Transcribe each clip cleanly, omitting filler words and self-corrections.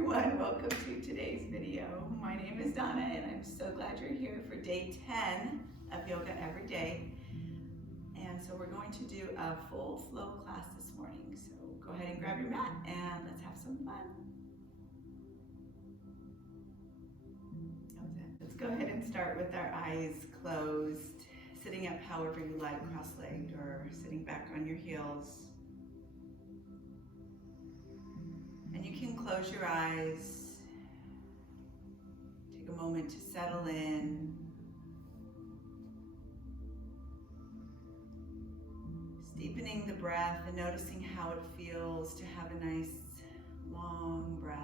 everyone, welcome to today's video. My name is Donna and I'm so glad you're here for day 10 of Yoga Every Day. And so we're going to do a full flow class this morning. So go ahead and grab your mat and let's have some fun. Let's go ahead and start with our eyes closed, sitting up however you like, cross-legged or sitting back on your heels. And you can close your eyes, take a moment to settle in. Just deepening the breath and noticing how it feels to have a nice long breath.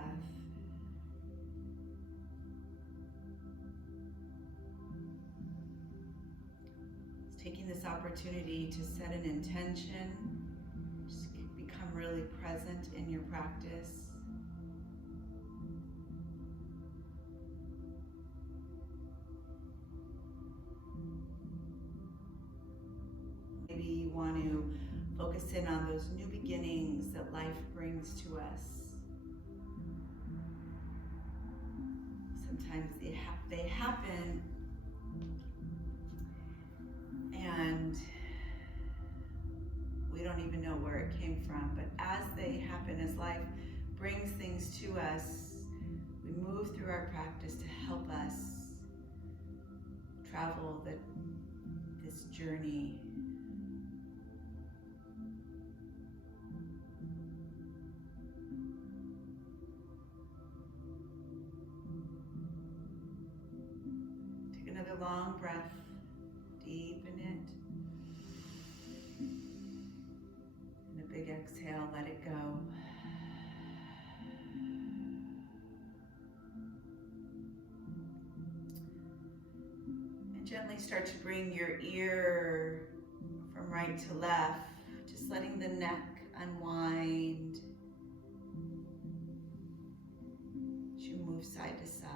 Just taking this opportunity to set an intention. Just become really present in your practice. Maybe you want to focus in on those new beginnings that life brings to us. Sometimes they happen and we don't even know where it came from, but as they happen, as life brings things to us, we move through our practice to help us travel this journey. Take another long breath, deepen it. Big exhale, let it go. And gently start to bring your ear from right to left, just letting the neck unwind as you move side to side.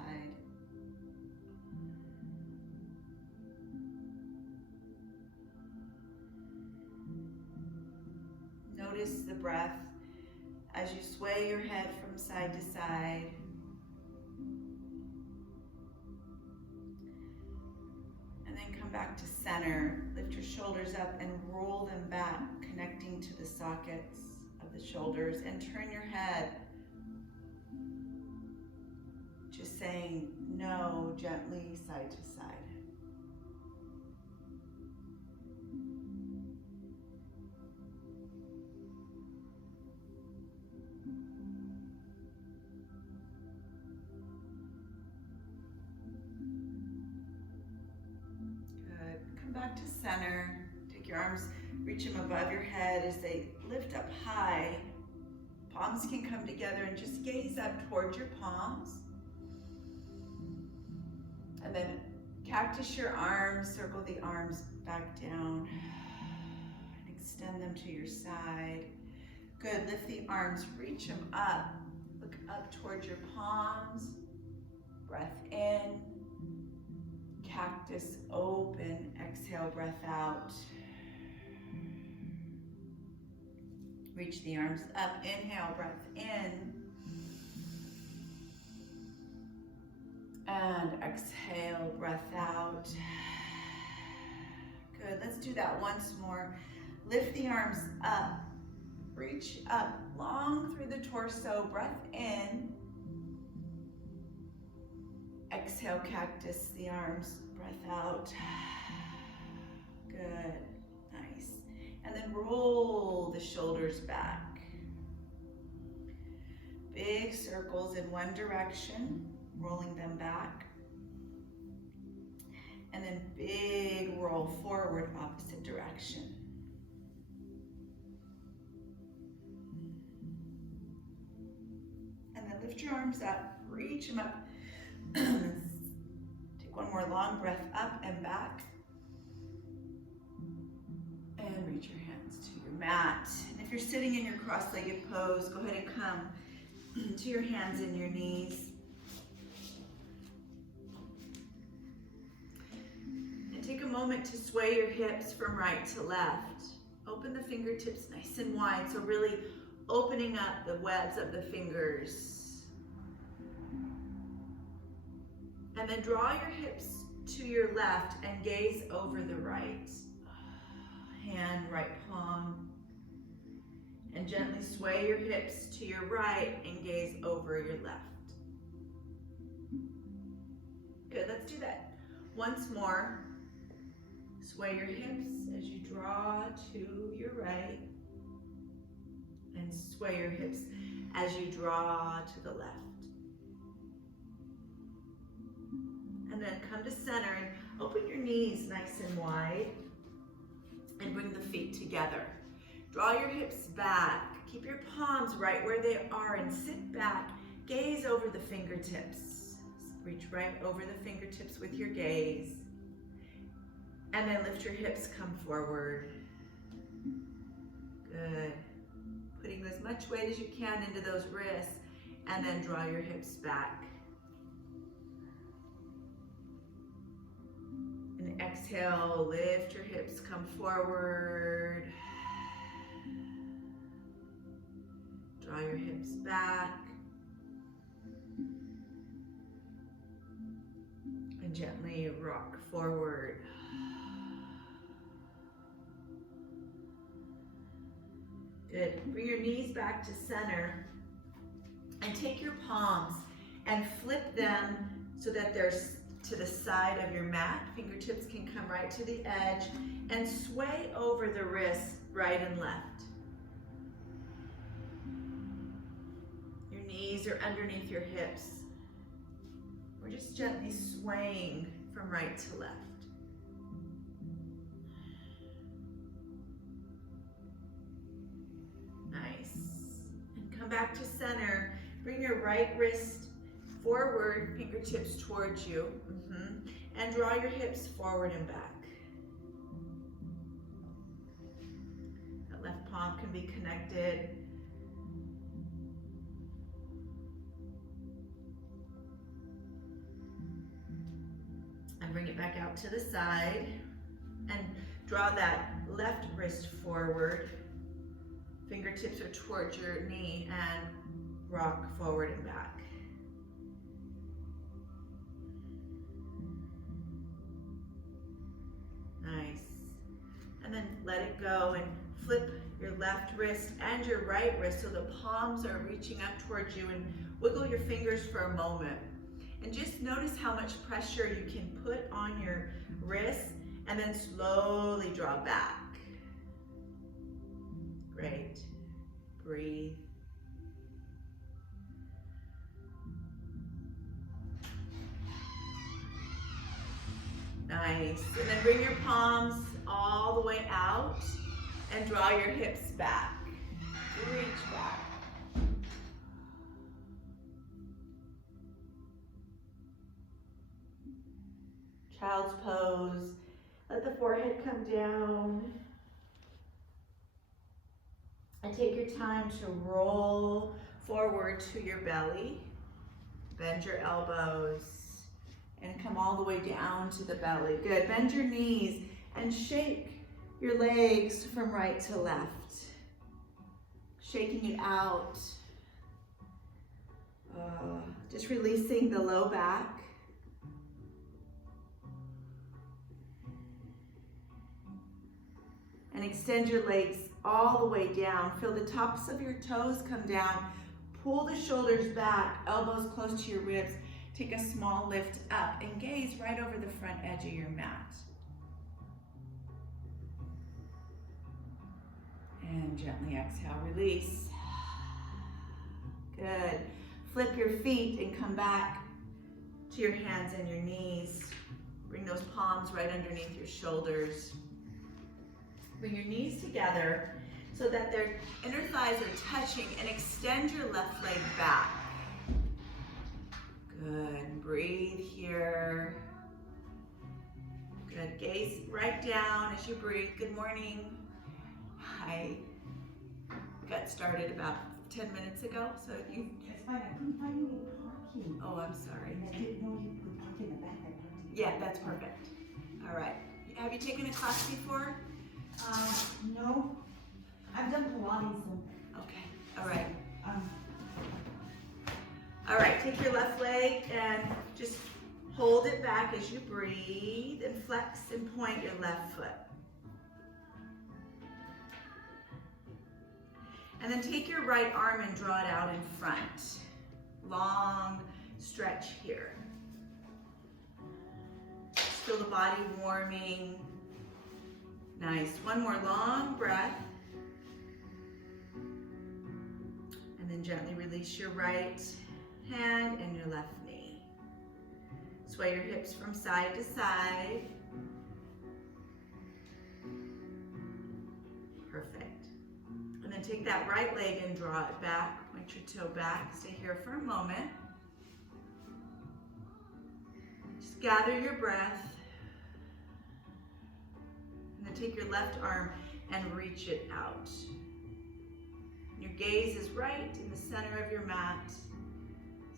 Notice the breath as you sway your head from side to side. And then come back to center. Lift your shoulders up and roll them back, connecting to the sockets of the shoulders. And turn your head, just saying no gently side to side. Back to center. Take your arms, reach them above your head as they lift up high. Palms can come together and just gaze up towards your palms. And then cactus your arms, circle the arms back down. And extend them to your side. Good, lift the arms, reach them up. Look up towards your palms. Breath in. Cactus open, exhale, breath out. Reach the arms up, inhale, breath in. And exhale, breath out. Good, let's do that once more. Lift the arms up, reach up, long through the torso, breath in. Exhale, cactus the arms, breath out. Good, nice. And then roll the shoulders back. Big circles in one direction, rolling them back. And then big roll forward, opposite direction. And then lift your arms up, reach them up. Take one more long breath up and back. And reach your hands to your mat. And if you're sitting in your cross-legged pose, go ahead and come to your hands and your knees. And take a moment to sway your hips from right to left. Open the fingertips nice and wide, so really opening up the webs of the fingers. And then draw your hips to your left and gaze over the right. Hand, right palm. And gently sway your hips to your right and gaze over your left. Good, let's do that. Once more, sway your hips as you draw to your right. And sway your hips as you draw to the left. And then come to center and open your knees nice and wide. And bring the feet together. Draw your hips back. Keep your palms right where they are and sit back. Gaze over the fingertips. Reach right over the fingertips with your gaze. And then lift your hips, come forward. Good. Putting as much weight as you can into those wrists. And then draw your hips back. And exhale, lift your hips, come forward. Draw your hips back. And gently rock forward. Good. Bring your knees back to center. And take your palms and flip them so that they're to the side of your mat. Fingertips can come right to the edge. And sway over the wrists, right and left. Your knees are underneath your hips. We're just gently swaying from right to left. Nice. And come back to center. Bring your right wrist forward, fingertips towards you. And draw your hips forward and back. That left palm can be connected. And bring it back out to the side. And draw that left wrist forward. Fingertips are towards your knee and rock forward and back. Nice. And then let it go and flip your left wrist and your right wrist so the palms are reaching up towards you, and wiggle your fingers for a moment. And just notice how much pressure you can put on your wrists and then slowly draw back. Great. Breathe. Nice. And then bring your palms all the way out and draw your hips back. Reach back. Child's pose. Let the forehead come down. And take your time to roll forward to your belly. Bend your elbows. And come all the way down to the belly. Good. Bend your knees and shake your legs from right to left. Shaking it out. Just releasing the low back. And extend your legs all the way down. Feel the tops of your toes come down. Pull the shoulders back, elbows close to your ribs. Take a small lift up and gaze right over the front edge of your mat. And gently exhale, release. Good. Flip your feet and come back to your hands and your knees. Bring those palms right underneath your shoulders. Bring your knees together so that their inner thighs are touching, and extend your left leg back. Good. Breathe here. Good. Gaze right down as you breathe. Good morning. I got started about 10 minutes ago, so you... That's fine. I couldn't find any parking. Oh, I'm sorry. And I didn't know you could park in the back. Yeah, that's perfect. All right. Have you taken a class before? No. I've done Pilates. Okay. All right. All right. Take your left leg and just Hold it back as you breathe and flex and point your left foot. And then take your right arm and draw it out in front. Long stretch here. Feel the body warming. Nice. One more long breath. And then gently release your right hand and your left knee. Sway your hips from side to side. Perfect. And then take that right leg and draw it back. Point your toe back. Stay here for a moment. Just gather your breath. And then take your left arm and reach it out. Your gaze is right in the center of your mat.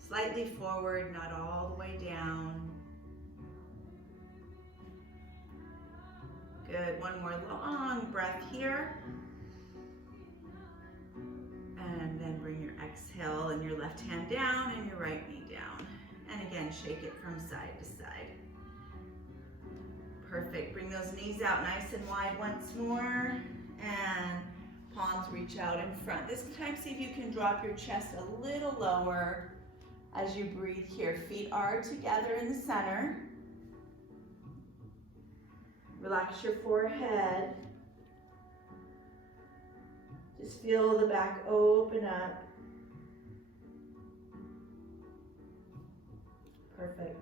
Slightly forward, not all the way down. Good. One more long breath here. And then bring your exhale and your left hand down and your right knee down. And again, shake it from side to side. Perfect. Bring those knees out nice and wide once more. And palms reach out in front. This time, see if you can drop your chest a little lower as you breathe here. Feet are together in the center. Relax your forehead. Just feel the back open up. Perfect.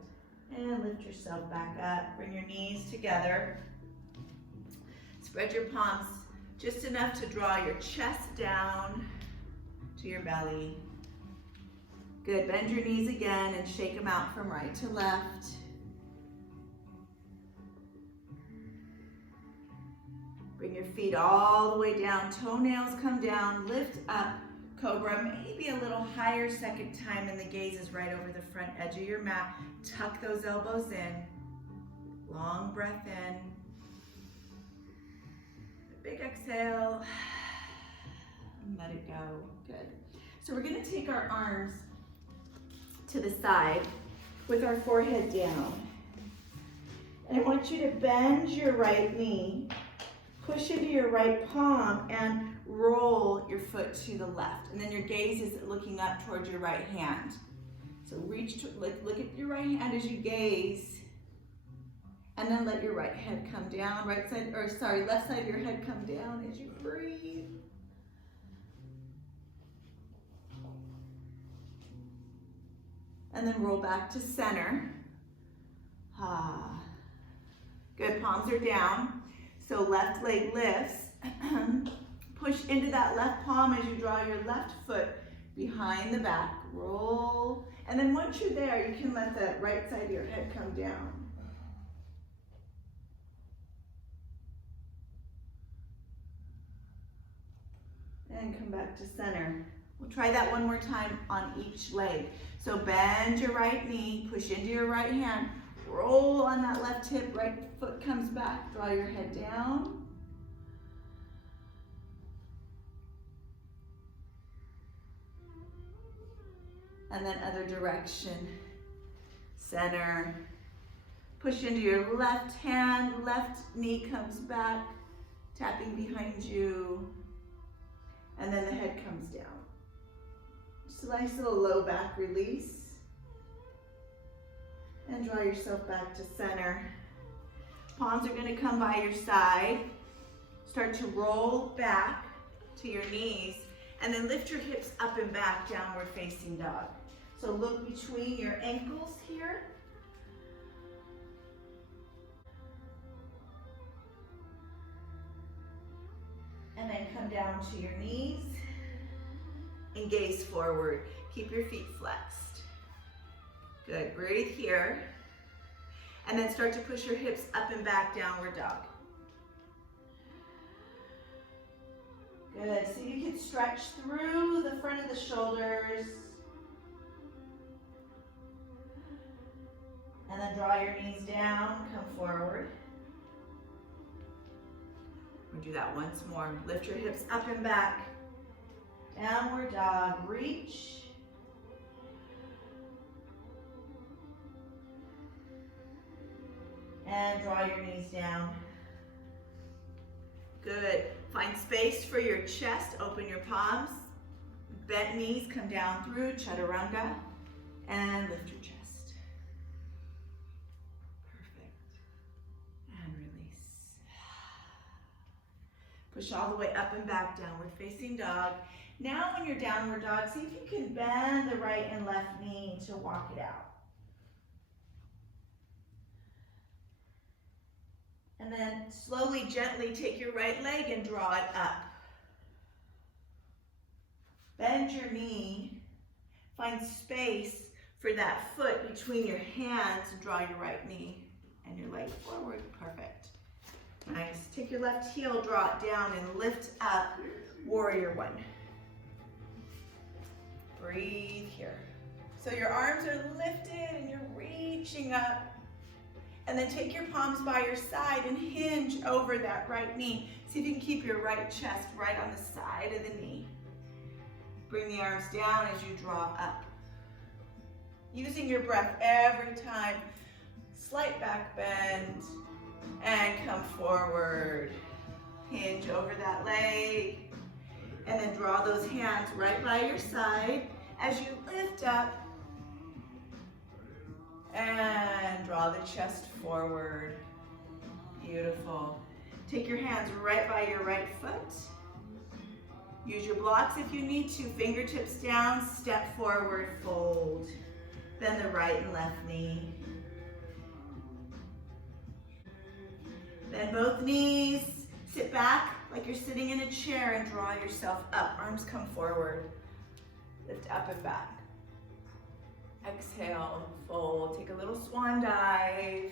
And lift yourself back up. Bring your knees together. Spread your palms just enough to draw your chest down to your belly. Good. Bend your knees again and shake them out from right to left. Bring your feet all the way down. Toenails come down. Lift up. Cobra, maybe a little higher second time, and the gaze is right over the front edge of your mat. Tuck those elbows in. Long breath in. A big exhale. And let it go. Good. So we're going to take our arms to the side with our forehead down. And I want you to bend your right knee, push into your right palm, and roll your foot to the left. And then your gaze is looking up towards your right hand. So reach to, look at your right hand as you gaze. And then let your right head come down. Left side of your head come down as you breathe. And then roll back to center. Good, palms are down. So left leg lifts. Push into that left palm as you draw your left foot behind the back. Roll. And then once you're there, you can let the right side of your head come down. And come back to center. We'll try that one more time on each leg. So bend your right knee, push into your right hand, roll on that left hip, right foot comes back, draw your head down. And then other direction. Center. Push into your left hand, left knee comes back, tapping behind you. And then the head comes down. Just a nice little low back release. And draw yourself back to center. Palms are going to come by your side. Start to roll back to your knees. And then lift your hips up and back, downward facing dog. So look between your ankles here. And then come down to your knees and gaze forward. Keep your feet flexed. Good, breathe here. And then start to push your hips up and back, downward dog. Good, so you can stretch through the front of the shoulders. And then draw your knees down, come forward. We'll do that once more. Lift your hips up and back. Downward dog, reach. And draw your knees down. Good. Find space for your chest. Open your palms. Bent knees come down through chaturanga. And lift your chest. Perfect. And release. Push all the way up and back, downward facing dog. Now when you're downward dog, see if you can bend the right and left knee to walk it out. And then slowly, gently take your right leg and draw it up. Bend your knee. Find space for that foot between your hands and draw your right knee and your leg forward. Perfect. Nice. Take your left heel, draw it down and lift up, warrior one. Breathe here. So your arms are lifted and you're reaching up. And then take your palms by your side and hinge over that right knee. See if you can keep your right chest right on the side of the knee. Bring the arms down as you draw up. Using your breath every time. Slight back bend and come forward. Hinge over that leg. And then draw those hands right by your side as you lift up. And draw the chest forward. Beautiful. Take your hands right by your right foot. Use your blocks if you need to. Fingertips down, step forward, fold. Bend the right and left knee. Bend both knees. Sit back like you're sitting in a chair and draw yourself up. Arms come forward. Lift up and back. Exhale, fold. Take a little swan dive.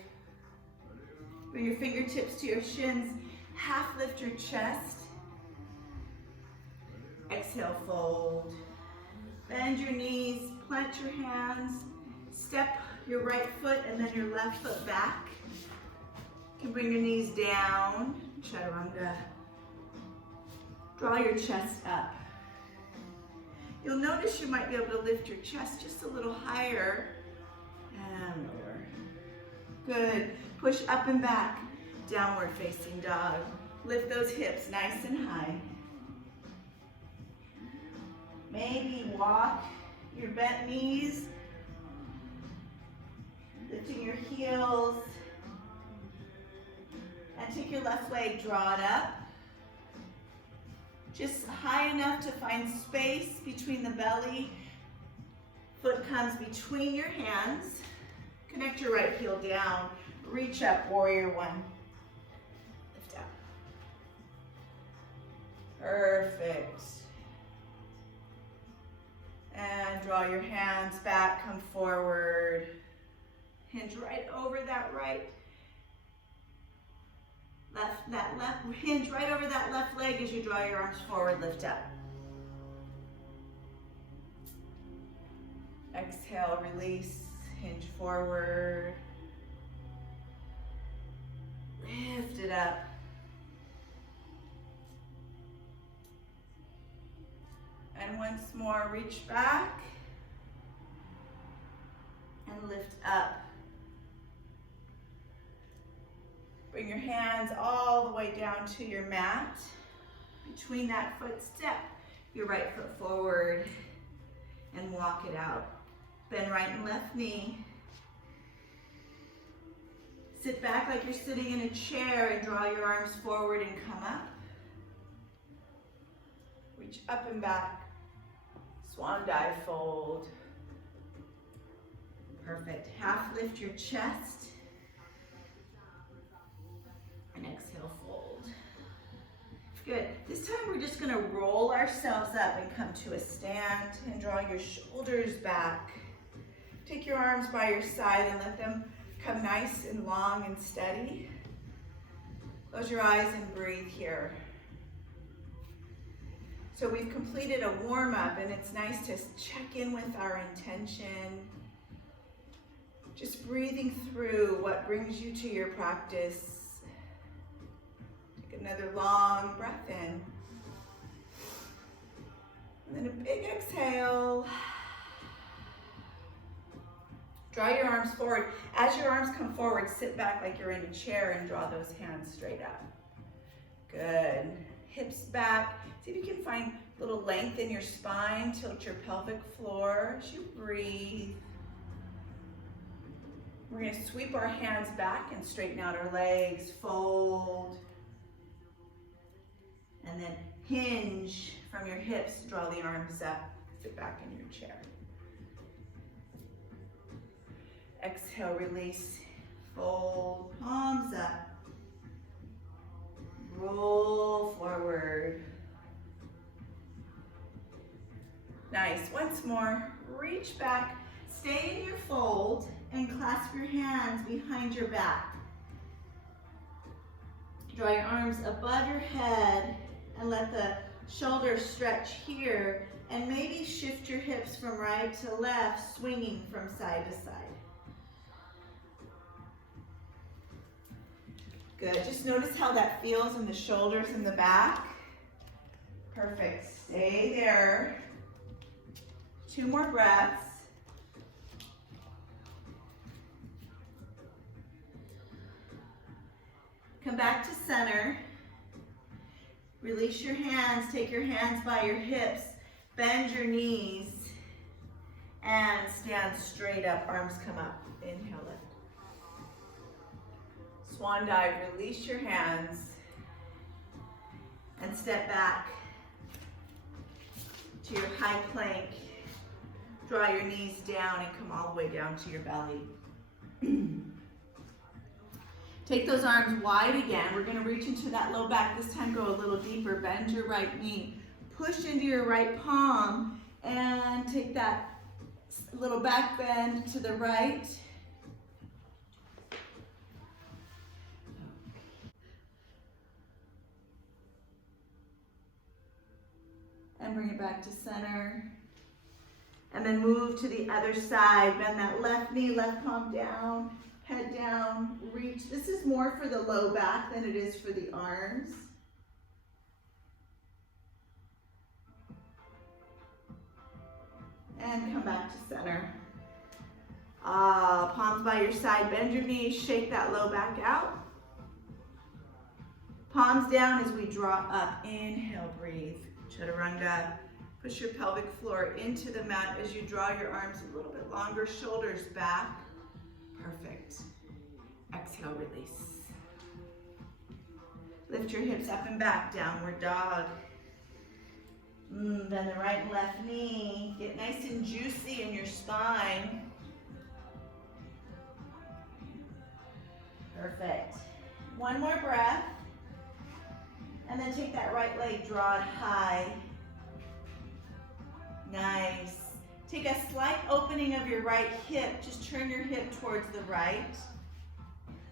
Bring your fingertips to your shins. Half lift your chest. Exhale, fold. Bend your knees, plant your hands. Step your right foot and then your left foot back. You can bring your knees down, chaturanga. Draw your chest up. You'll notice you might be able to lift your chest just a little higher and lower. Good. Push up and back. Downward facing dog. Lift those hips nice and high. Maybe walk your bent knees. Lifting your heels. And take your left leg, draw it up. Just high enough to find space between the belly. Foot comes between your hands. Connect your right heel down. Reach up, warrior one. Lift up. Perfect. And draw your hands back, come forward. Hinge right over that right. Hinge right over that left leg as you draw your arms forward, lift up. Exhale, release, hinge forward. Lift it up. And once more, reach back and lift up. Bring your hands all the way down to your mat. Between that foot, step your right foot forward and walk it out. Bend right and left knee. Sit back like you're sitting in a chair and draw your arms forward and come up. Reach up and back. Swan dive fold. Perfect. Half lift your chest. And exhale, fold. Good. This time we're just going to roll ourselves up and come to a stand and draw your shoulders back. Take your arms by your side and let them come nice and long and steady. Close your eyes and breathe here. So we've completed a warm-up and it's nice to check in with our intention. Just breathing through what brings you to your practice. Take another long breath in. And then a big exhale. Draw your arms forward. As your arms come forward, sit back like you're in a chair and draw those hands straight up. Good. Hips back. See if you can find a little length in your spine. Tilt your pelvic floor as you breathe. We're going to sweep our hands back and straighten out our legs. Fold. And then hinge from your hips. Draw the arms up. Sit back in your chair. Exhale, release. Fold. Palms up. Roll forward. Nice. Once more. Reach back. Stay in your fold and clasp your hands behind your back. Draw your arms above your head and let the shoulders stretch here, and maybe shift your hips from right to left, swinging from side to side. Good. Just notice how that feels in the shoulders and the back. Perfect. Stay there. 2 more breaths. Come back to center. Release your hands. Take your hands by your hips. Bend your knees. And stand straight up. Arms come up. Inhale, lift. Swan dive. Release your hands. And step back to your high plank. Draw your knees down and come all the way down to your belly. Take those arms wide again. We're going to reach into that low back. This time go a little deeper. Bend your right knee. Push into your right palm and take that little back bend to the right. And bring it back to center. And then move to the other side. Bend that left knee, left palm down. Head down, reach. This is more for the low back than it is for the arms. And come back to center. Palms by your side, bend your knees, shake that low back out. Palms down as we draw up. Inhale, breathe. Chaturanga. Push your pelvic floor into the mat as you draw your arms a little bit longer, shoulders back. Perfect. Exhale, release. Lift your hips up and back, downward dog. Bend the right and left knee. Get nice and juicy in your spine. Perfect. 1 more breath. And then take that right leg, draw it high. Nice. Take a slight opening of your right hip. Just turn your hip towards the right.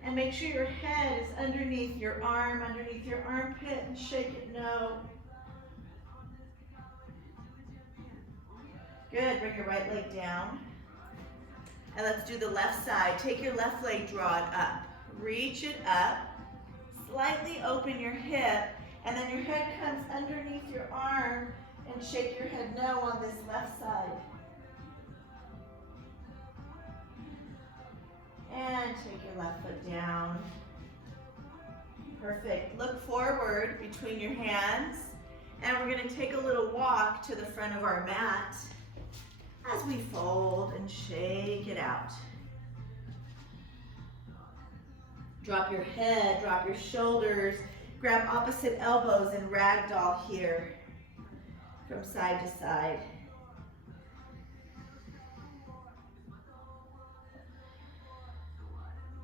And make sure your head is underneath your arm, underneath your armpit, and shake it no. Good. Bring your right leg down. And let's do the left side. Take your left leg, draw it up. Reach it up. Slightly open your hip. And then your head comes underneath your arm and shake your head no on this left side. And take your left foot down. Perfect. Look forward between your hands. And we're going to take a little walk to the front of our mat as we fold and shake it out. Drop your head, drop your shoulders, grab opposite elbows and ragdoll here from side to side.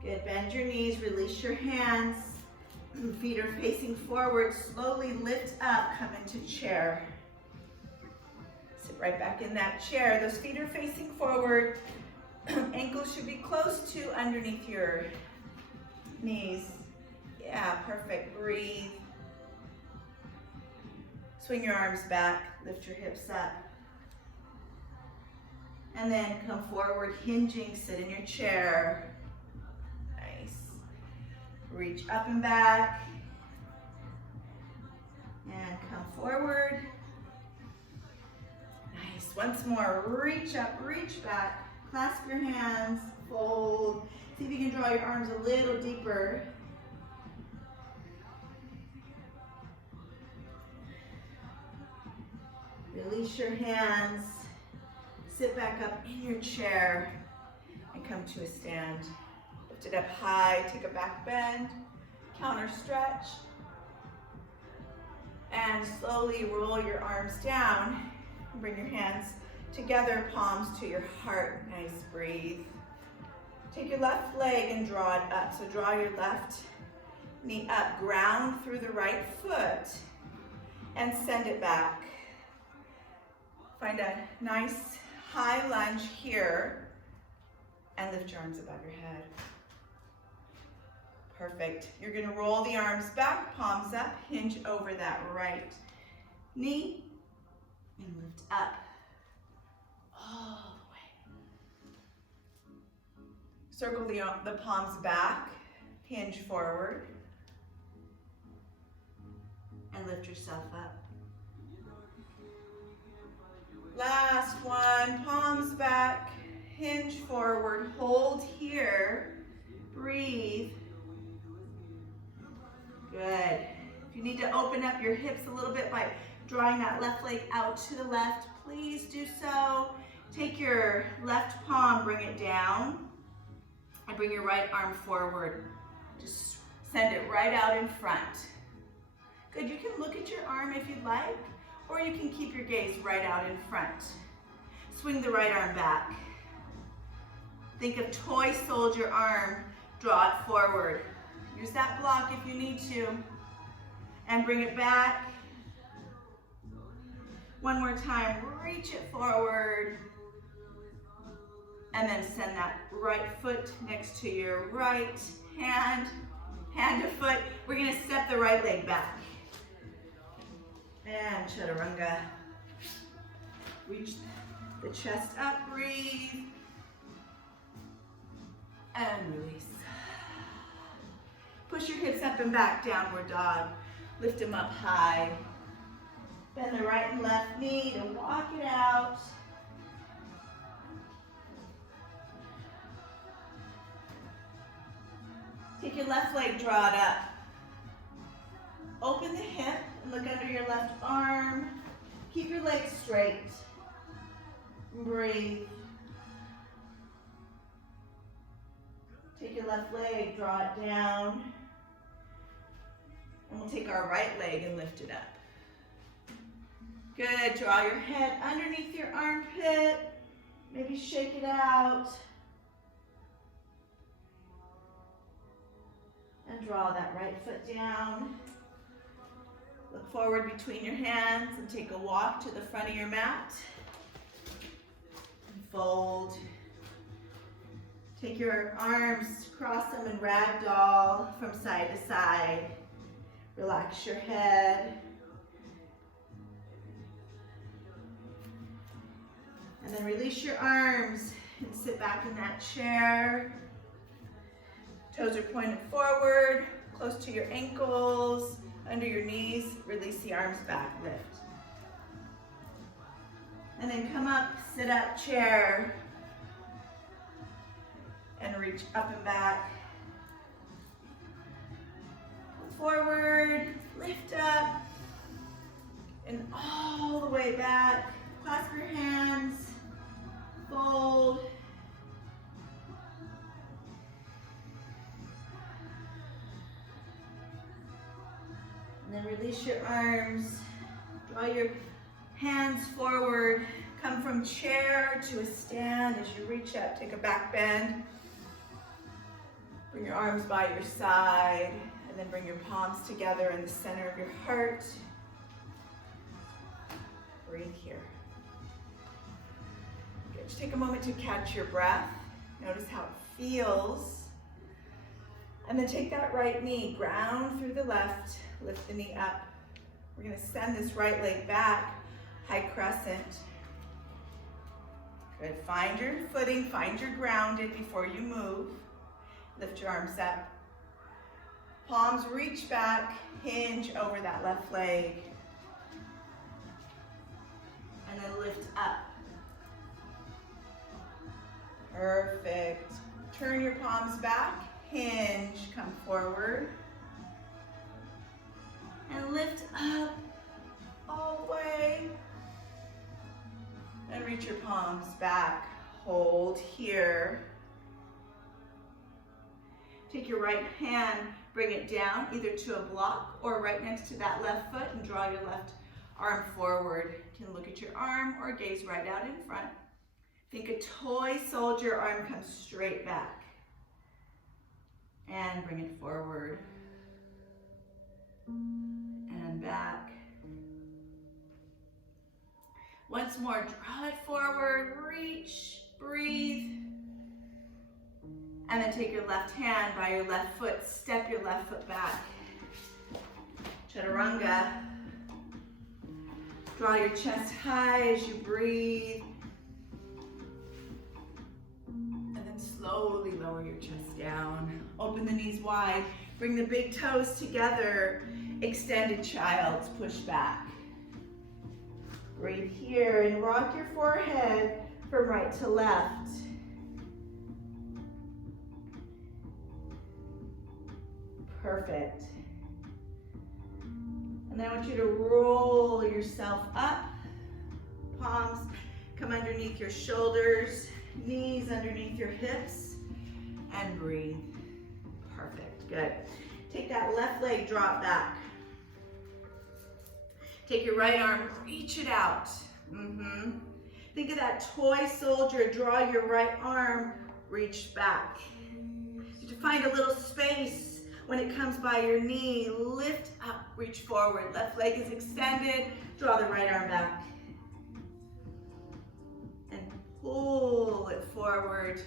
Good, bend your knees, release your hands. Feet are facing forward, slowly lift up, come into chair. Sit right back in that chair. Those feet are facing forward. Ankles should be close to underneath your knees. Yeah, perfect, breathe. Swing your arms back, lift your hips up. And then come forward, hinging, sit in your chair. Reach up and back, and come forward. Nice, once more, reach up, reach back, Clasp your hands, fold. See if you can draw your arms a little deeper. Release your hands. Sit back up in your chair and come to a stand. Lift it up high, take a back bend, counter stretch. And slowly roll your arms down. Bring your hands together, palms to your heart. Nice, breathe. Take your left leg and draw it up. So draw your left knee up, ground through the right foot, and send it back. Find a nice high lunge here, and lift your arms above your head. Perfect. You're gonna roll the arms back, palms up, hinge over that right knee, and lift up all the way. Circle the palms back, hinge forward, and lift yourself up. Last one, palms back, hinge forward, hold here, breathe. Good. If you need to open up your hips a little bit by drawing that left leg out to the left, please do so. Take your left palm, bring it down, and bring your right arm forward. Just send it right out in front. Good, you can look at your arm if you'd like, or you can keep your gaze right out in front. Swing the right arm back. Think of toy soldier arm, draw it forward. Use that block if you need to. And bring it back. One more time, reach it forward. And then send that right foot next to your right hand, hand to foot. We're gonna step the right leg back. And chaturanga. Reach the chest up, breathe. And release. Push your hips up and back, downward dog. Lift them up high. Bend the right and left knee to walk it out. Take your left leg, draw it up. Open the hip and look under your left arm. Keep your legs straight. Breathe. Take your left leg, draw it down. And we'll take our right leg and lift it up. Good, draw your head underneath your armpit. Maybe shake it out. And draw that right foot down. Look forward between your hands and take a walk to the front of your mat. And fold. Take your arms, cross them in ragdoll from side to side. Relax your head. And then release your arms and sit back in that chair. Toes are pointed forward, close to your ankles, under your knees. Release the arms back, lift. And then come up, sit up, chair. And reach up and back. Forward, lift up, and all the way back. Clasp your hands, fold. And then release your arms. Draw your hands forward. Come from chair to a stand as you reach up. Take a back bend. Bring your arms by your side, and then bring your palms together in the center of your heart. Breathe here. Good. Just take a moment to catch your breath. Notice how it feels. And then take that right knee, ground through the left, lift the knee up. We're gonna send this right leg back, high crescent. Good, find your footing, find your grounded before you move. Lift your arms up. Palms reach back, hinge over that left leg. And then lift up. Perfect. Turn your palms back, hinge, come forward. And lift up all the way. And reach your palms back. Hold here. Take your right hand, bring it down either to a block or right next to that left foot and draw your left arm forward. You can look at your arm or gaze right out in front. Think a toy soldier, arm comes straight back. And bring it forward. And back. Once more, draw it forward, reach, breathe. And then take your left hand by your left foot, step your left foot back. Chaturanga. Draw your chest high as you breathe. And then slowly lower your chest down. Open the knees wide. Bring the big toes together. Extended child's push back. Breathe here and rock your forehead from right to left. Perfect. And then I want you to roll yourself up. Palms come underneath your shoulders, knees underneath your hips, and breathe. Perfect, good. Take that left leg, drop back. Take your right arm, reach it out. Think of that toy soldier, draw your right arm, reach back. You have to find a little space. When it comes by your knee, lift up, reach forward. Left leg is extended, draw the right arm back. And pull it forward.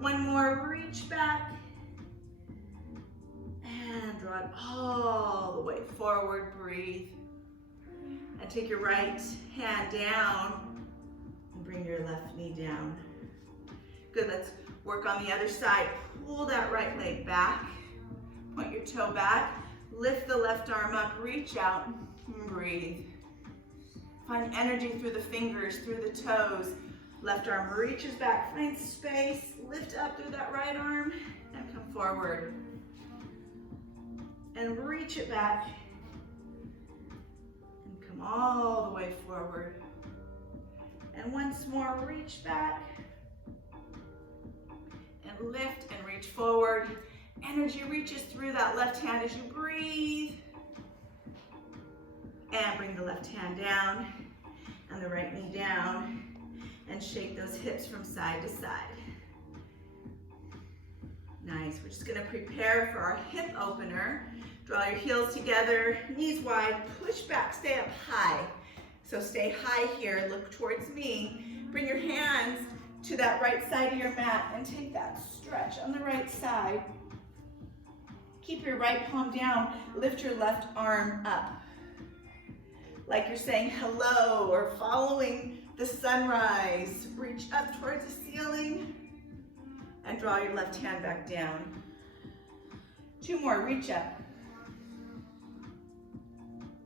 One more, reach back. And draw it all the way forward, breathe. And take your right hand down and bring your left knee down. Good, let's work on the other side. Pull that right leg back. Point your toe back. Lift the left arm up, reach out, and breathe. Find energy through the fingers, through the toes. Left arm reaches back, find space. Lift up through that right arm and come forward. And reach it back. And come all the way forward. And once more, reach back. And lift and reach forward. Energy reaches through that left hand as you breathe. And bring the left hand down and the right knee down. And shake those hips from side to side. Nice. We're just going to prepare for our hip opener. Draw your heels together, knees wide, push back, stay up high. So stay high here, look towards me. Bring your hands to that right side of your mat and take that stretch on the right side. Keep your right palm down, lift your left arm up. Like you're saying hello or following the sunrise. Reach up towards the ceiling and draw your left hand back down. Two more, reach up.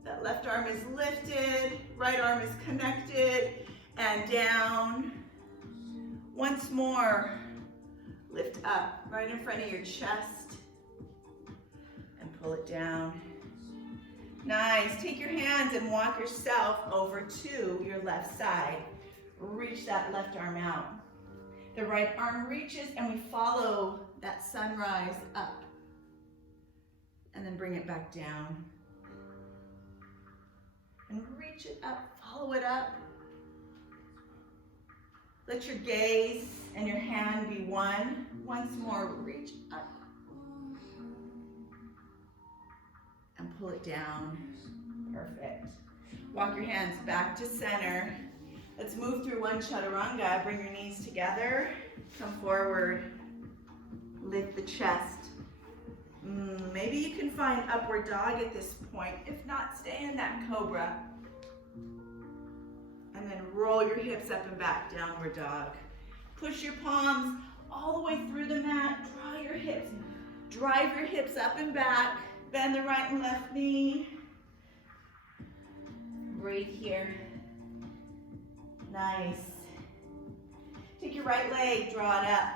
That left arm is lifted, right arm is connected, and down. Once more, lift up right in front of your chest and pull it down. Nice, take your hands and walk yourself over to your left side. Reach that left arm out. The right arm reaches and we follow that sunrise up. And then bring it back down. And reach it up, follow it up. Let your gaze and your hand be one. Once more, reach up. And pull it down. Perfect. Walk your hands back to center. Let's move through one chaturanga. Bring your knees together. Come forward. Lift the chest. Maybe you can find upward dog at this point. If not, stay in that cobra. And then roll your hips up and back, downward dog. Push your palms all the way through the mat. Draw your hips. Drive your hips up and back. Bend the right and left knee. Breathe here. Nice. Take your right right leg, draw it up.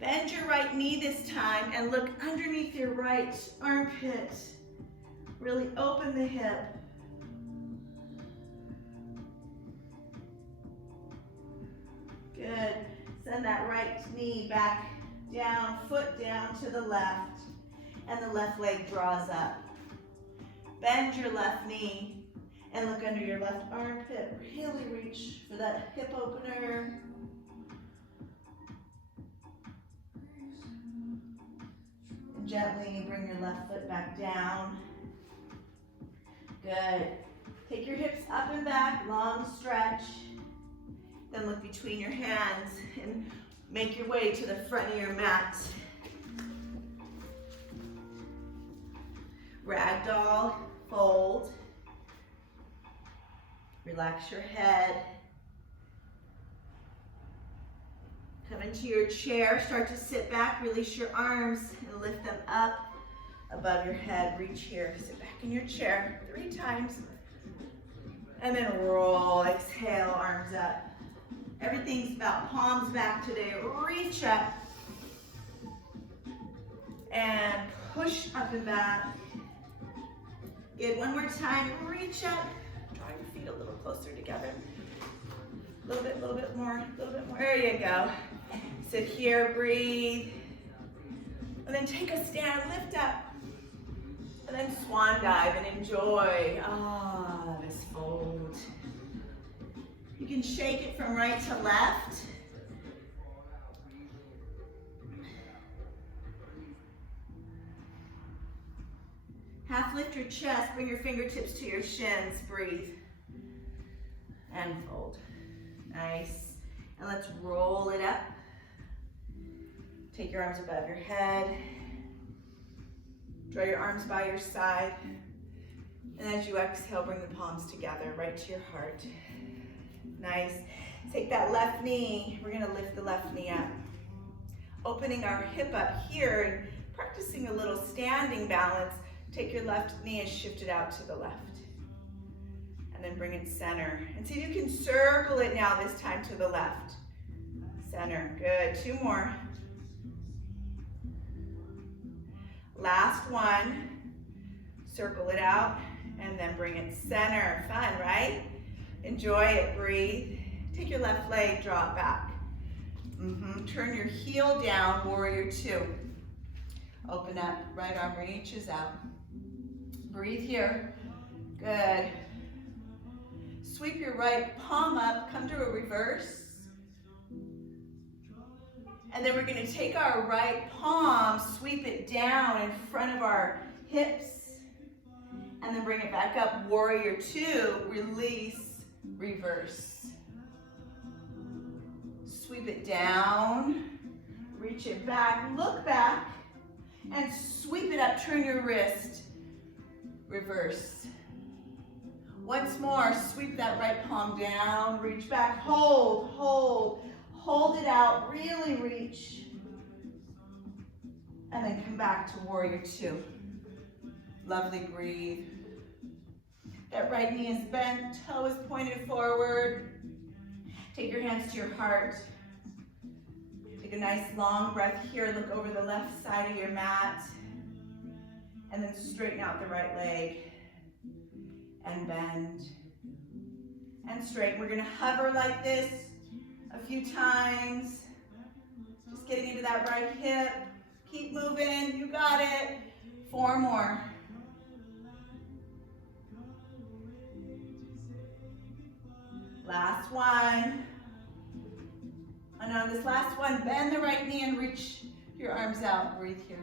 Bend your right knee this time and look underneath your right armpit. Really open the hip. Good. Send that right knee back down, foot down to the left, and the left leg draws up. Bend your left knee and look under your left armpit. Really reach for that hip opener. And gently bring your left foot back down. Good. Take your hips up and back, long stretch. Then look between your hands and make your way to the front of your mat. Ragdoll Fold. Relax your head. Come into your chair, start to sit back, release your arms and lift them up above your head. Reach here, sit back in your chair 3 times. And then roll, exhale, arms up. Everything's about palms back today. Reach up and push up and back. Good, one more time, reach up. Draw your feet a little closer together. A little bit more, a little bit more. There you go. Sit here, breathe. And then take a stand, lift up. And then swan dive and enjoy this fold. You can shake it from right to left. Half lift your chest, bring your fingertips to your shins, breathe. And fold. Nice. And let's roll it up. Take your arms above your head. Draw your arms by your side. And as you exhale, bring the palms together, right to your heart. Nice. Take that left knee. We're gonna lift the left knee up. Opening our hip up here and practicing a little standing balance. Take your left knee and shift it out to the left. And then bring it center. And see if you can circle it now, this time to the left. Center, good, 2 more. Last one. Circle it out and then bring it center. Fun, right? Enjoy it, breathe. Take your left leg, draw it back. Turn your heel down, warrior 2. Open up, right arm reaches out. Breathe here, good. Sweep your right palm up, come to a reverse. And then we're gonna take our right palm, sweep it down in front of our hips. And then bring it back up, warrior 2, release, reverse. Sweep it down, reach it back, look back, and sweep it up, turn your wrist, reverse. Once more, sweep that right palm down, reach back, hold, hold, hold it out, really reach. And then come back to warrior 2. Lovely, breathe. That right knee is bent, toe is pointed forward. Take your hands to your heart. Take a nice long breath here. Look over the left side of your mat. And then straighten out the right leg. And bend. And straighten. We're gonna hover like this a few times. Just getting into that right hip. Keep moving, you got it. 4 more. Last one. And on this last one, bend the right knee and reach your arms out. Breathe here.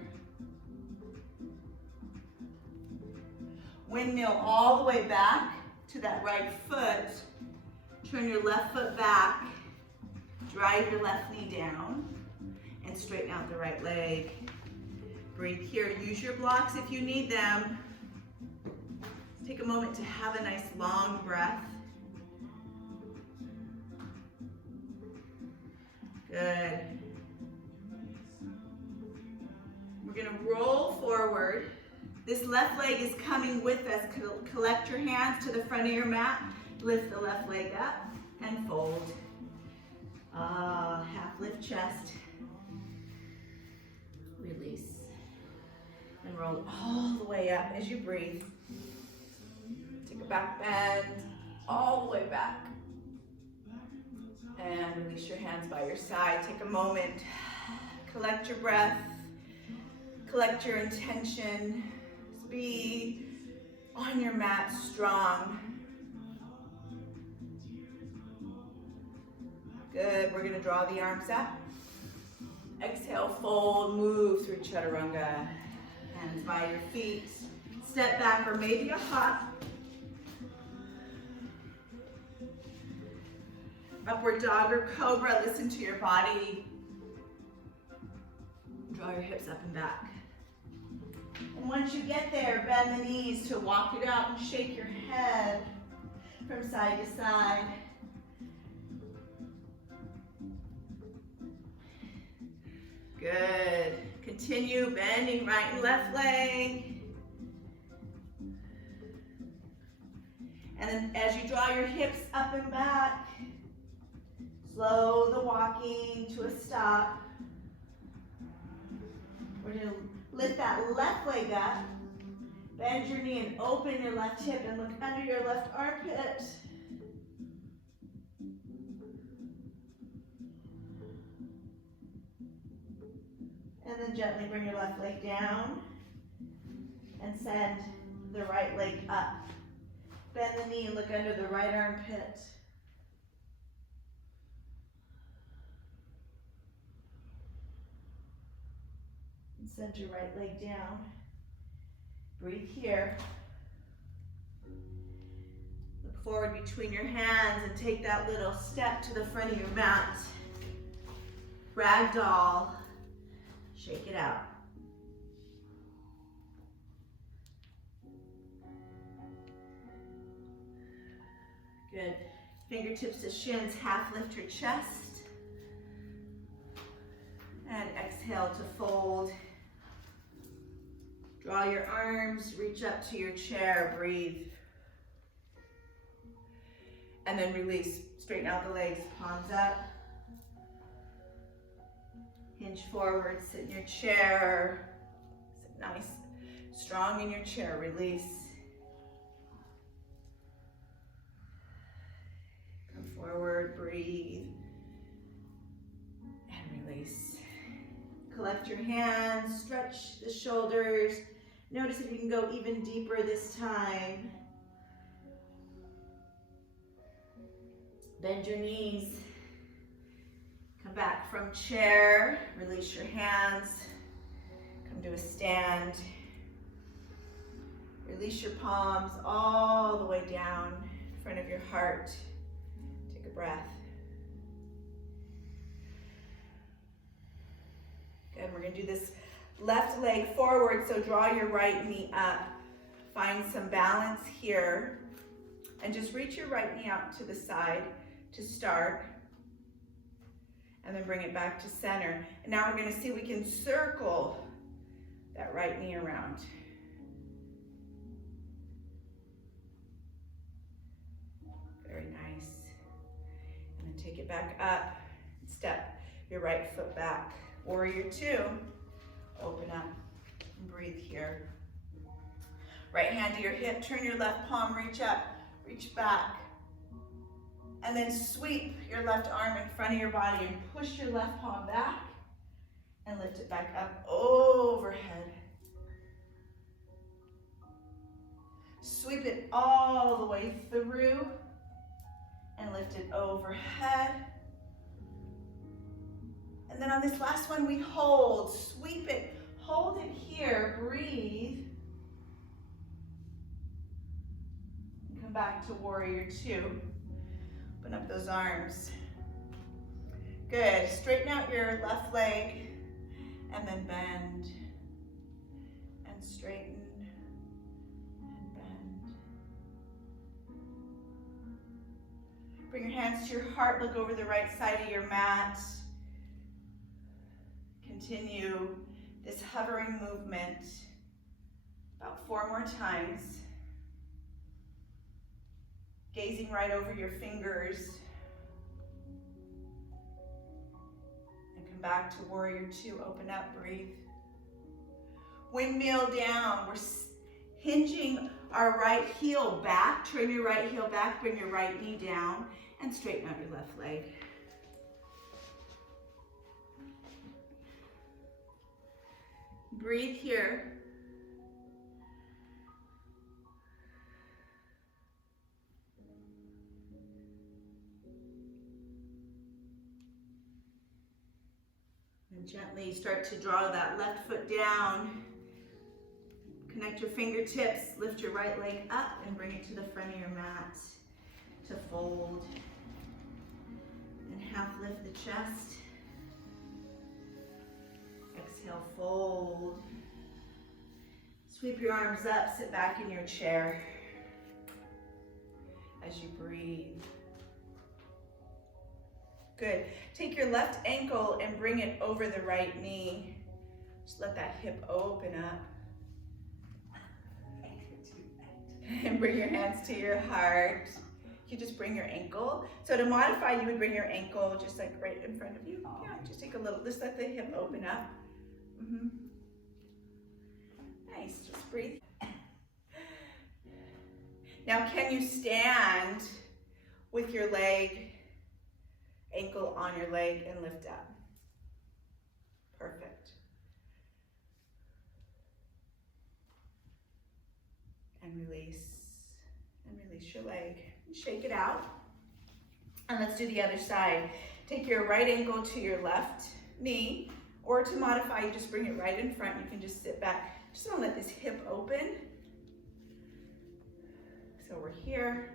Windmill all the way back to that right foot. Turn your left foot back. Drive your left knee down. And straighten out the right leg. Breathe here. Use your blocks if you need them. Take a moment to have a nice long breath. Good. We're gonna roll forward. This left leg is coming with us. Collect your hands to the front of your mat. Lift the left leg up and fold. chest. Release. And roll it all the way up as you breathe. Take a back bend, all the way back. And release your hands by your side. Take a moment, collect your breath, collect your intention. Be on your mat strong. Good, we're gonna draw the arms up. Exhale, fold, move through chaturanga. Hands by your feet. Step back or maybe a hop. Upward dog or cobra, listen to your body. Draw your hips up and back. And once you get there, bend the knees to walk it out and shake your head from side to side. Good. Continue bending right and left leg. And then as you draw your hips up and back, slow the walking to a stop. We're going to lift that left leg up, bend your knee and open your left hip and look under your left armpit. And then gently bring your left leg down and send the right leg up. Bend the knee and look under the right armpit. And send your right leg down. Breathe here. Look forward between your hands and take that little step to the front of your mat. Ragdoll. Shake it out. Good. Fingertips to shins, half lift your chest. And exhale to fold. Draw your arms, reach up to your chair, breathe. And then release. Straighten out the legs, palms up. Hinge forward, sit in your chair. Sit nice, strong in your chair, release. Come forward, breathe. And release. Collect your hands, stretch the shoulders. Notice if you can go even deeper this time. Bend your knees. Come back from chair, release your hands, come to a stand. Release your palms all the way down in front of your heart. Take a breath. Good, we're gonna do this left leg forward, so draw your right knee up. Find some balance here, and just reach your right knee out to the side to start. And then bring it back to center. And now we're gonna see if we can circle that right knee around. Very nice. And then take it back up. Step your right foot back. Warrior two. Open up and breathe here. Right hand to your hip, turn your left palm, reach up, reach back. And then sweep your left arm in front of your body and push your left palm back and lift it back up overhead. Sweep it all the way through and lift it overhead. And then on this last one, we hold, sweep it, hold it here, breathe. And come back to warrior two. Open up those arms. Good. Straighten out your left leg and then bend and straighten and bend. Bring your hands to your heart. Look over the right side of your mat. Continue this hovering movement about 4 more times. Gazing right over your fingers. And back to warrior two. Open up, breathe. Windmill down. We're hinging our right heel back. Turn your right heel back, bring your right knee down, and straighten out your left leg. Breathe here. And gently start to draw that left foot down. Connect your fingertips, lift your right leg up and bring it to the front of your mat to fold. And half lift the chest. Exhale, fold. Sweep your arms up, sit back in your chair as you breathe. Good. Take your left ankle and bring it over the right knee. Just let that hip open up. And bring your hands to your heart. You just bring your ankle. So to modify, you would bring your ankle just like right in front of you. Yeah, just take a little, just let the hip open up. Nice, just breathe. Now can you stand with your leg, ankle on your leg and lift up? Perfect. And release your leg. Shake it out. And let's do the other side. Take your right ankle to your left knee, or to modify, you just bring it right in front. You can just sit back. Just want to let this hip open. So we're here.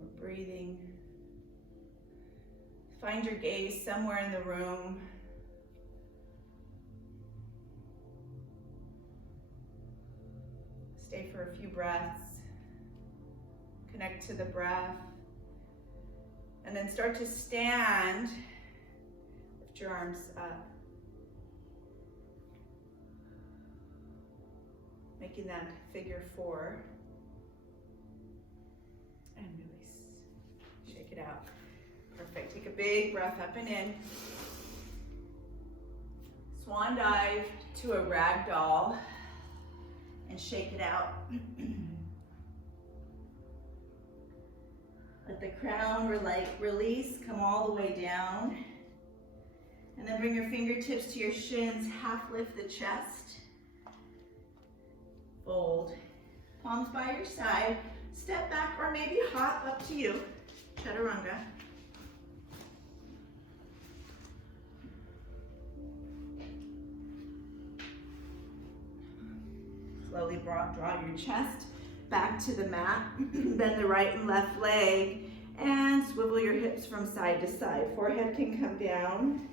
We're breathing. Find your gaze somewhere in the room. Stay for a few breaths. Connect to the breath. And then start to stand. Lift your arms up. Making that figure four. And release. Shake it out. Perfect. Take a big breath up and in. Swan dive to a ragdoll. And shake it out. Let the crown release, come all the way down. And then bring your fingertips to your shins, half lift the chest. Fold. Palms by your side. Step back or maybe hop, up to you. Chaturanga. Slowly draw your chest back to the mat. Bend the right and left leg and swivel your hips from side to side. Forehead can come down.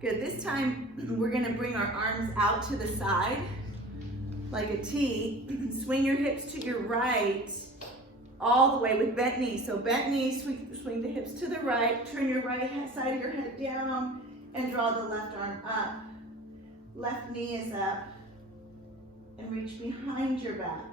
Good, this time we're gonna bring our arms out to the side like a T. Swing your hips to your right all the way with bent knees. So bent knees, swing the hips to the right, turn your right side of your head down and draw the left arm up. Left knee is up and reach behind your back.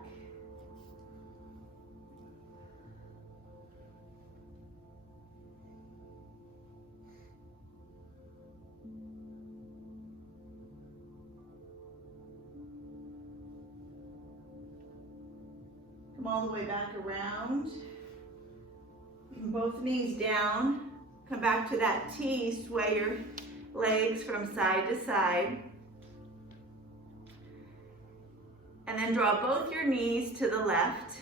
Come all the way back around. Both knees down. Come back to that T. Sway your legs from side to side. And then draw both your knees to the left.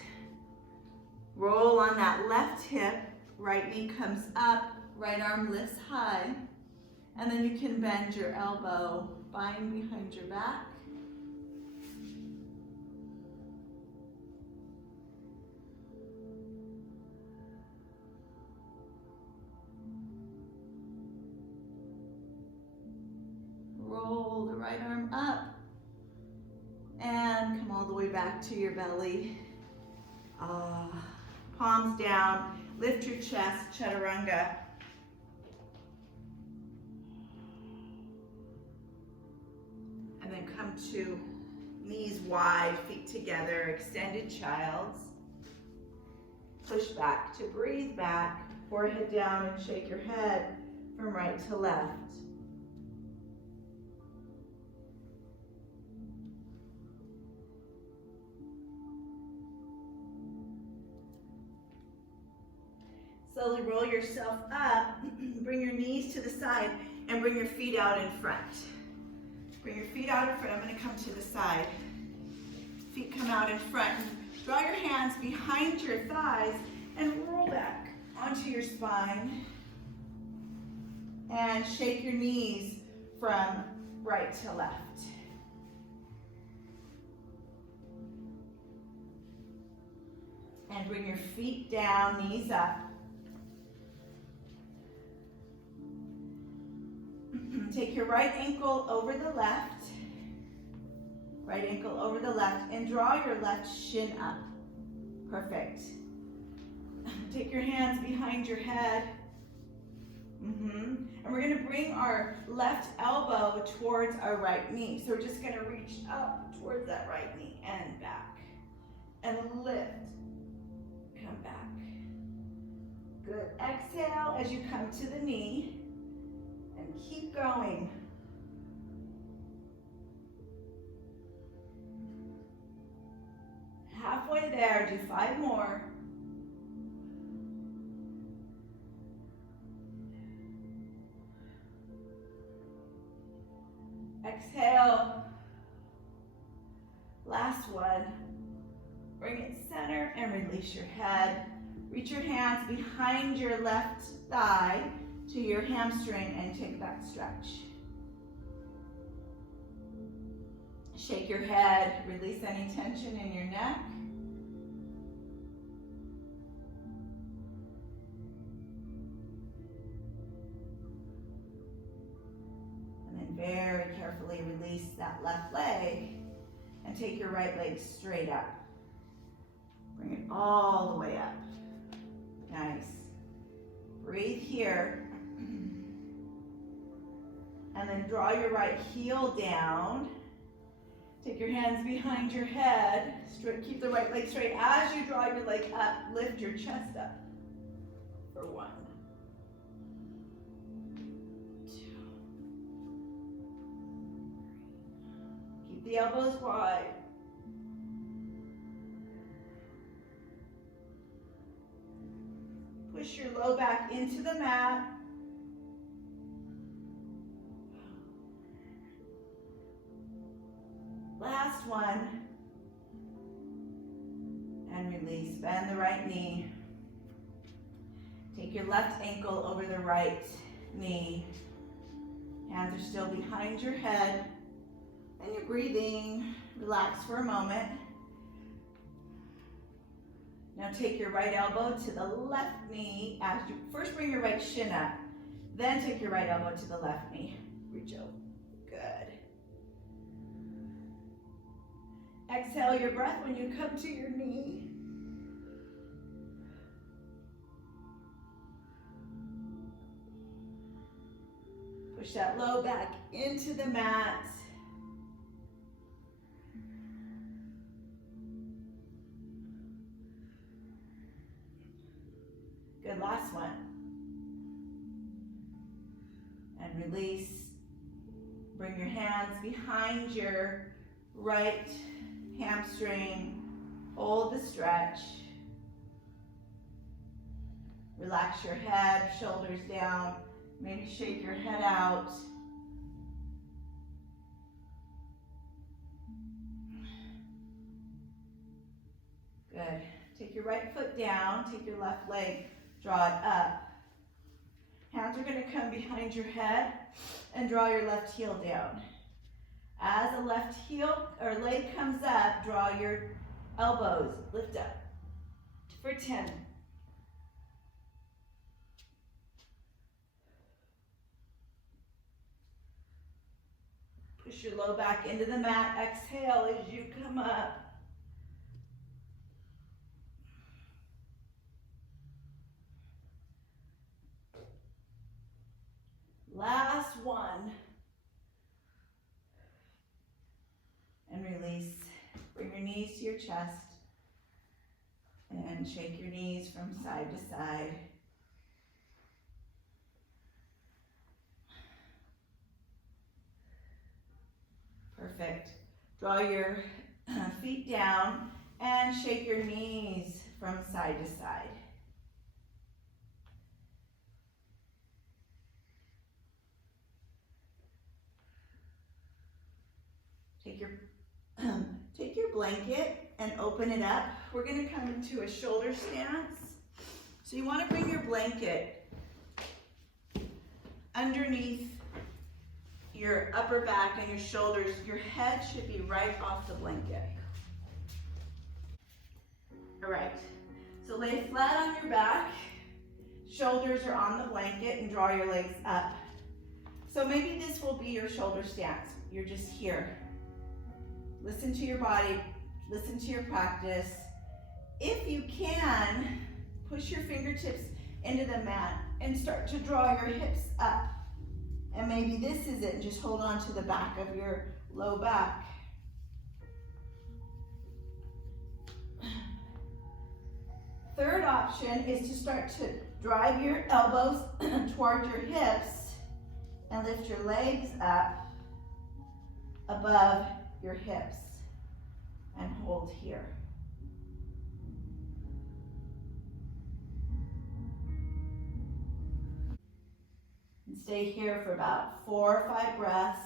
Roll on that left hip. Right knee comes up. Right arm lifts high. And then you can bend your elbow, bind behind your back. Roll the right arm up and come all the way back to your belly. Palms down, lift your chest, chaturanga. And then come to knees wide, feet together, extended child's. push back to breathe back, forehead down and shake your head from right to left. Slowly roll yourself up, bring your knees to the side, and bring your feet out in front. Bring your feet out in front. I'm going to come to the side. Feet come out in front. Draw your hands behind your thighs and roll back onto your spine. And shake your knees from right to left. And bring your feet down, knees up. Take your right ankle over the left. Right ankle over the left, and draw your left shin up. Perfect. Take your hands behind your head. And we're going to bring our left elbow towards our right knee. So we're just going to reach up towards that right knee and back. And lift. Come back. Good. Exhale as you come to the knee. And keep going. Halfway there, do 5 more. Exhale. Last one. Bring it center and release your head. Reach your hands behind your left thigh to your hamstring and take that stretch. Shake your head, release any tension in your neck. And then very carefully release that left leg and take your right leg straight up. Bring it all the way up. Nice. Breathe here. And then draw your right heel down. Take your hands behind your head. Keep the right leg straight. As you draw your leg up, lift your chest up. For 1, 2, 3. Keep the elbows wide. Push your low back into the mat. Last one. And release. Bend the right knee. Take your left ankle over the right knee. Hands are still behind your head. And you're breathing. Relax for a moment. Now take your right elbow to the left knee. As you first bring your right shin up. Then take your right elbow to the left knee. Reach out. Good. Exhale your breath when you come to your knee. Push that low back into the mat. Good, last one. And release. Bring your hands behind your right hamstring. Hold the stretch. Relax your head, shoulders down. Maybe shake your head out. Good. Take your right foot down, take your left leg, draw it up. Hands are going to come behind your head and draw your left heel down. As the left heel or leg comes up, draw your elbows, lift up for 10. Push your low back into the mat. Exhale as you come up. Last one. And release. Bring your knees to your chest. And shake your knees from side to side. Perfect. Draw your feet down and shake your knees from side to side. Take your blanket and open it up. We're going to come into a shoulder stance. So you want to bring your blanket underneath your upper back and your shoulders. Your head should be right off the blanket. All right, so lay flat on your back. Shoulders are on the blanket and draw your legs up. So maybe this will be your shoulder stance. You're just here. Listen to your body, listen to your practice. If you can, push your fingertips into the mat and start to draw your hips up. And maybe this is it, just hold on to the back of your low back. Third option is to start to drive your elbows toward your hips and lift your legs up above your hips and hold here. And stay here for about 4 or 5 breaths.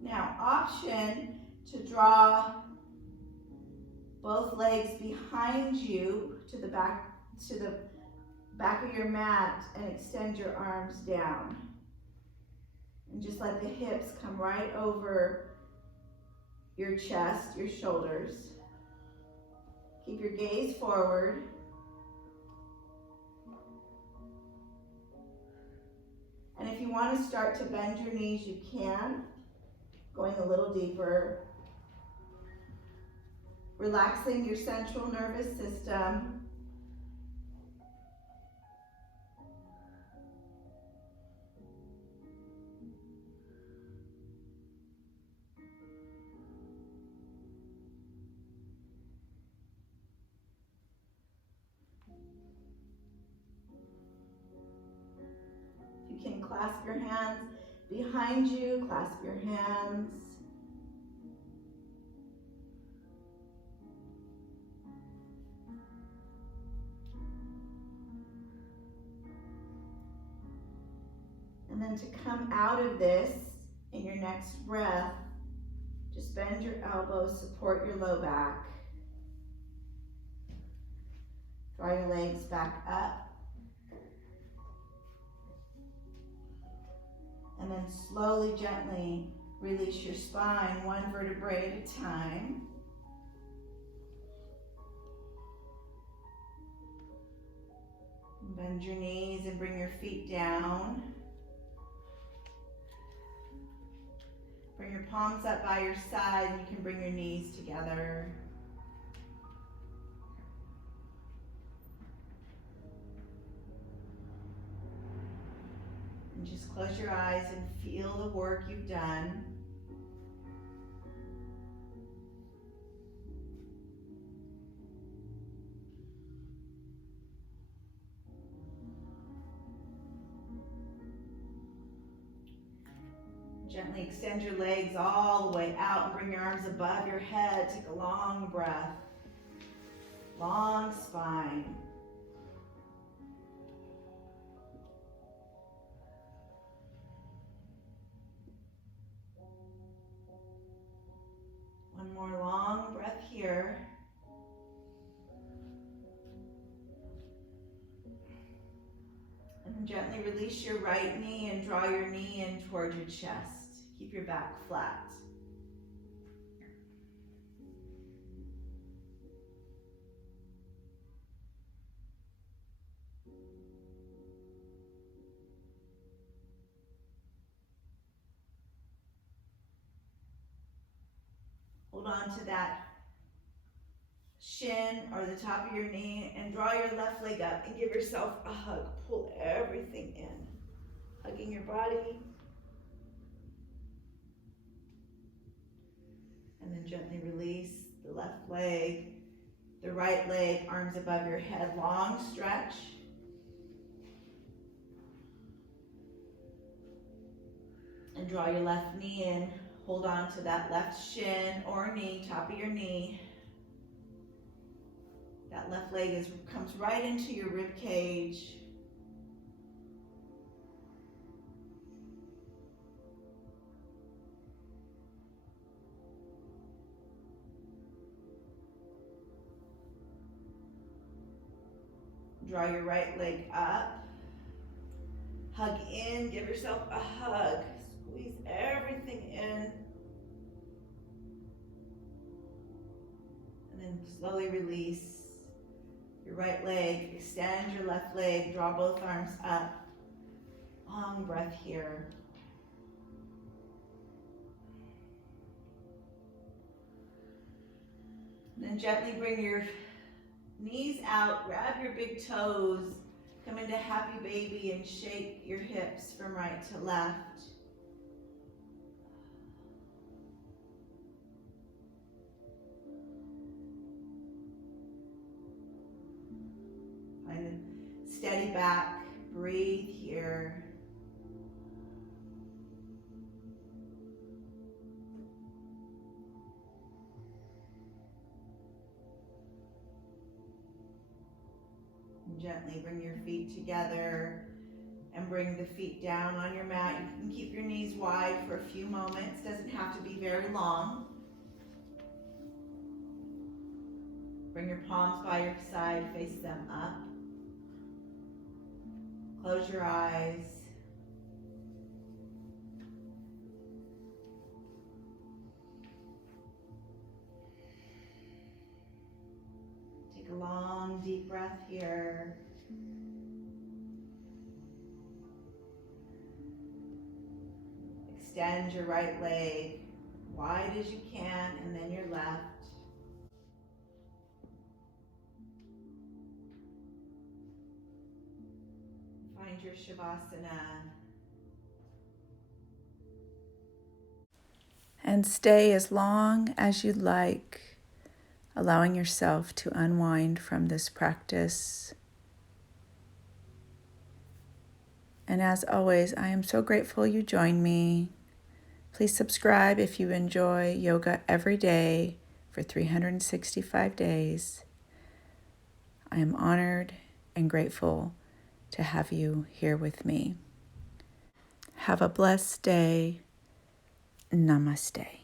Now, option to draw both legs behind you to the back of your mat and extend your arms down. And just let the hips come right over your chest, your shoulders. Keep your gaze forward. And if you want to start to bend your knees, you can, going a little deeper. Relaxing your central nervous system. You can clasp your hands behind you, clasp your hands. And then to come out of this, in your next breath, just bend your elbows, support your low back. Draw your legs back up. And then slowly, gently release your spine, 1 vertebrae at a time. Bend your knees and bring your feet down. Bring your palms up by your side and you can bring your knees together. And just close your eyes and feel the work you've done. Gently extend your legs all the way out and bring your arms above your head. Take a long breath. Long spine. One more long breath here. And gently release your right knee and draw your knee in toward your chest. Keep your back flat. Hold on to that shin or the top of your knee and draw your left leg up and give yourself a hug. Pull everything in, hugging your body. And then gently release the left leg, the right leg, arms above your head, long stretch. And draw your left knee in. Hold on to that left shin or knee, top of your knee. That left leg comes right into your rib cage. Draw your right leg up. Hug in, give yourself a hug. Squeeze everything in. And then slowly release your right leg. Extend your left leg. Draw both arms up. Long breath here. And then gently bring your knees out. Grab your big toes. Come into happy baby and shake your hips from right to left. Find a steady back. Breathe here. Gently bring your feet together and bring the feet down on your mat. You can keep your knees wide for a few moments. Doesn't have to be very long. Bring your palms by your side, face them up. Close your eyes. Take a long, deep breath here. Extend your right leg wide as you can, and then your left. Find your Shavasana. And stay as long as you'd like, allowing yourself to unwind from this practice. And as always, I am so grateful you joined me. Please subscribe if you enjoy yoga every day for 365 days. I am honored and grateful to have you here with me. Have a blessed day. Namaste.